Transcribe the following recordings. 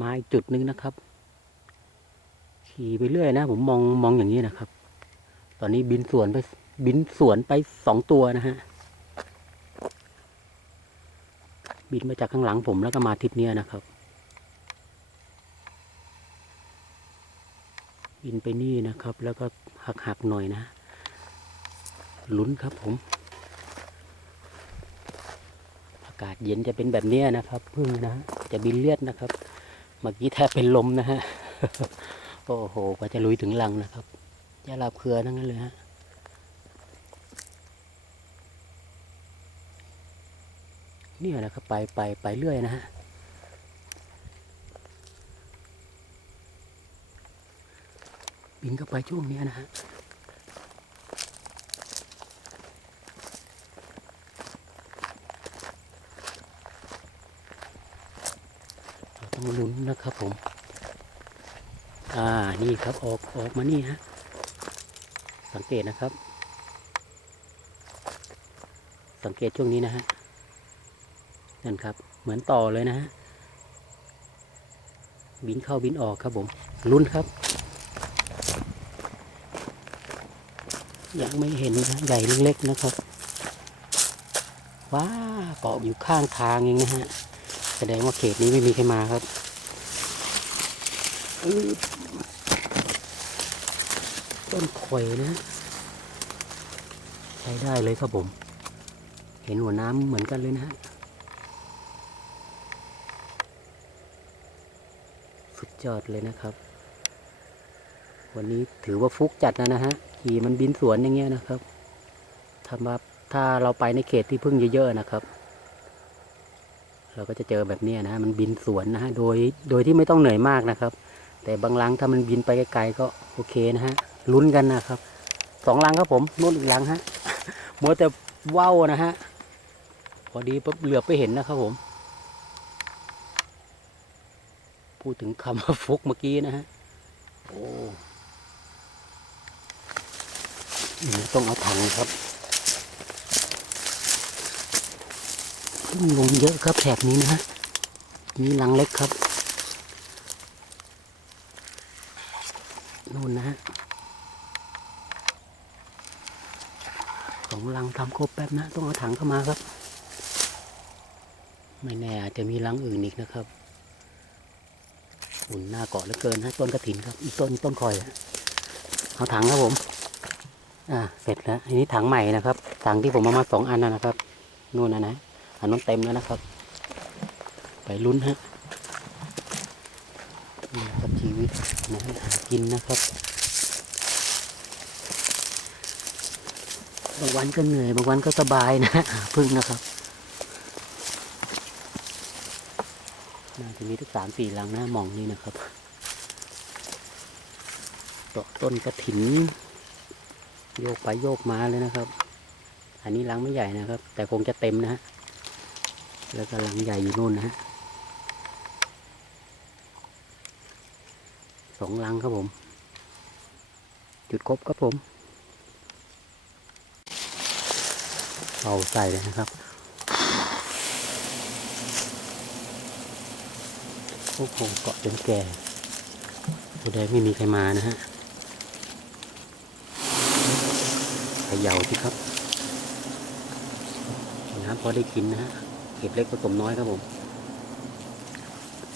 มาอีกจุดหนึงนะครับ ขี่ไปเรื่อยนะ ผมมองมองอย่างนี้นะครับ ตอนนี้บินสวนไปบินสวนไปสองตัวนะฮะ บินมาจากข้างหลังผมแล้วก็มาทิศเนี้ยนะครับ บินไปนี่นะครับ แล้วก็หักหักหน่อยนะ ลุ้นครับผม อากาศเย็นจะเป็นแบบนี้นะครับ พึ่งนะ จะบินเลียดนะครับ มื่อกี้แทบเป็นลมนะฮะ โอ้โห กว่าจะลุยถึงลังนะครับยาลาบเครือทั้งนั้นเลยฮะเนี่ยนะครับไปไปไปเรื่อยนะฮะ บินเข้าไปช่วงนี้นะฮะ เราต้องลุ้นนะครับผม อ่า นี่ครับออกออกมานี่ฮะ สังเกตนะครับ สังเกตช่วงนี้นะฮะ นั่นครับ เหมือนต่อเลยนะฮะ บินเข้าบินออกครับผม ลุ้นครับ ยังไม่เห็นนะใหญ่เล็กๆนะครับ ว้าเกาะอยู่ข้างทางเองนะฮะ แสดงว่าเขตนี้ไม่มีใครมาครับต้นข่อยนะ ใช้ได้เลยครับผม เห็นหัวน้ำเหมือนกันเลยนะฮะ สุดยอดเลยนะครับ วันนี้ถือว่าฟุกจัดนะนะฮะขี่มันบินสวนอย่างเงี้ยนะครับถ้ามาถ้าเราไปในเขตที่พึ่งเยอะๆนะครับ เราก็จะเจอแบบนี้นะมันบินสวนนะฮะโดยโดยที่ไม่ต้องเหนื่อยมากนะครับ แต่บางลังถ้ามันบินไปไกลๆก็โอเคนะฮะลุ้นกันนะครับสองลังครับผมนู่นอีกลังฮะมัวแต่ว่าวนะฮะพอดีปุ๊บเหลือบไปเห็นนะครับผมพูดถึงคำว่าฟุกเมื่อกี้นะฮะโอ้ต้องเอาถังครับ ขึ้นลงเยอะครับแถบนี้นะฮะนี่ลังเล็กครับนู่นนะฮะสองลังทำครบแป๊บนะ ต้องเอาถังเข้ามาครับ ไม่แน่อาจจะมีลังอื่นอีกนะครับหุ่นหน้าเกาะเหลือเกินฮะต้นกระถินครับอีกต้นต้นคอยเอาถังครับผม อ่าเสร็จแล้วอันนี้ถังใหม่นะครับ ถังที่ผมเอามาสองอันนะครับนู่นนะนะ อันนั้นเต็มแล้วนะครับ ไปลุ้นฮะนี่ครับชีวิตนะฮะหากินนะครับบางวันก็เหนื่อยบางวันก็สบายนะหาพึ่งนะครับน่าจะมีทั้งสามสี่ลังนะมองนี่นะครับต่อต้นกระถิน โยกไปโยกมาเลยนะครับ อันนี้ลังไม่ใหญ่นะครับ แต่คงจะเต็มนะฮะ แล้วก็หลังใหญ่อยู่นู่นนะฮะสองลังครับผม จุดครบครับผมเอาใส่เลยนะครับโอ้โหเกาะจนแก่ตัวแดงไม่มีใครมานะฮะเขย่าสิครับน้ำพอได้กินนะฮะ เก็บเล็กผสมน้อยครับผม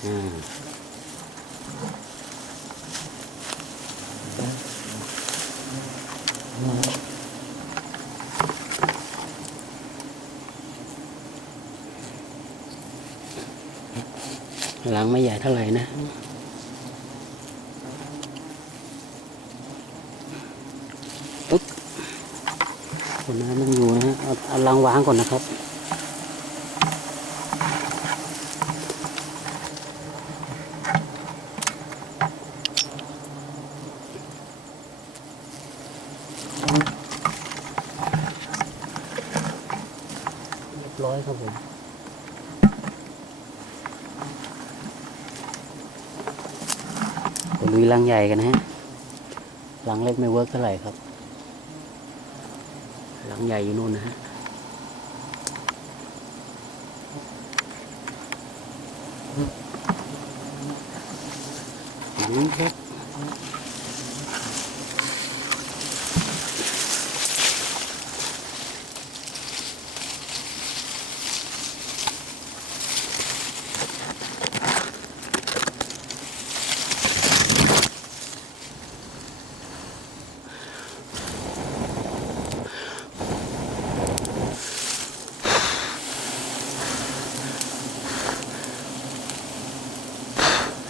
อ่าหลังไม่ใหญ่เท่าไหร่นะอุ๊บคนน้ำมันอยู่นะฮะเอาเอาลังวางก่อนนะครับ เรียบร้อยครับผมไปลุยลังใหญ่กันฮะลังเล็กไม่เวิร์กเท่าไหร่ครับลังใหญ่อยู่นู่นนะฮะนี่ครับ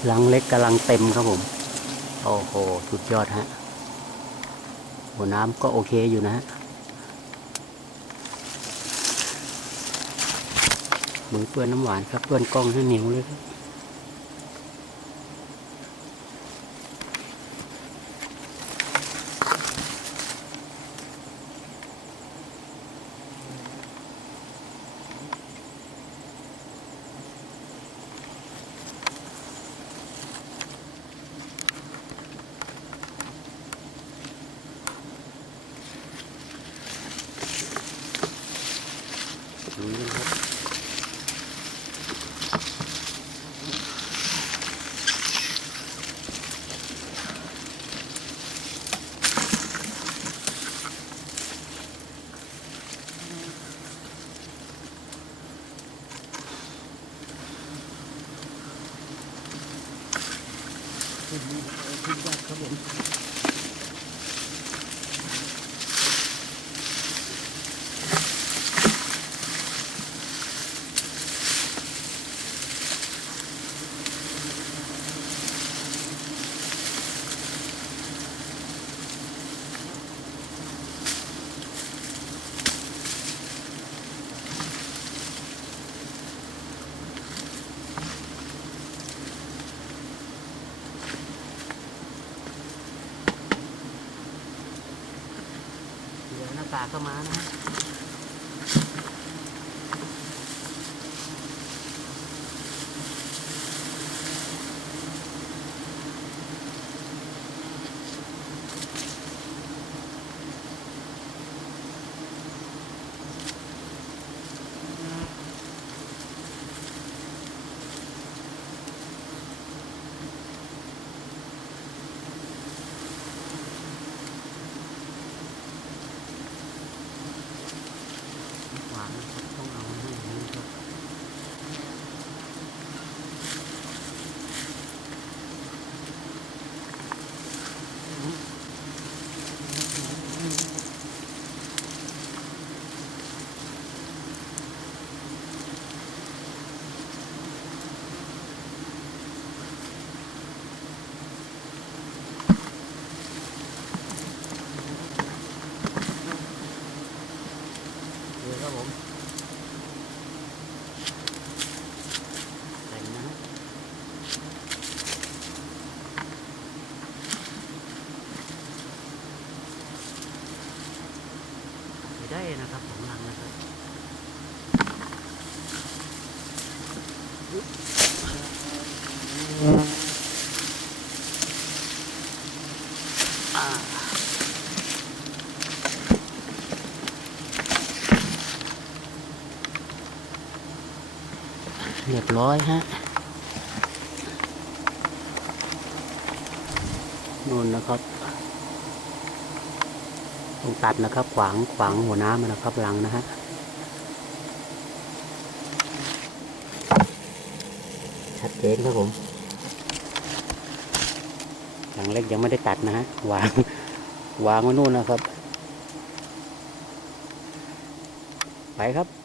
หลังเล็กกำลังเต็มครับผม โอ้โห สุดยอดฮะหัวน้ำก็โอเคอยู่นะฮะ มือเปื้อนน้ำหวานครับเปื้อนกล้องให้เหนียวเลยครับากากก็มานะฮะหวานนะครับต้องเอาให้อย่างนี้ครับเดี๋ยวครับผมแต่งนะฮะ ไม่ได้นะครับของหลังนะครับเรียบร้อยฮะนู่นนะครับ ต้องตัดนะครับ ขวางขวางหัวน้ำนะครับลังนะฮะชัดเจนครับผมหลังเล็กยังไม่ได้ตัดนะฮะวางวางไว้นู่นนะครับ ไปครับ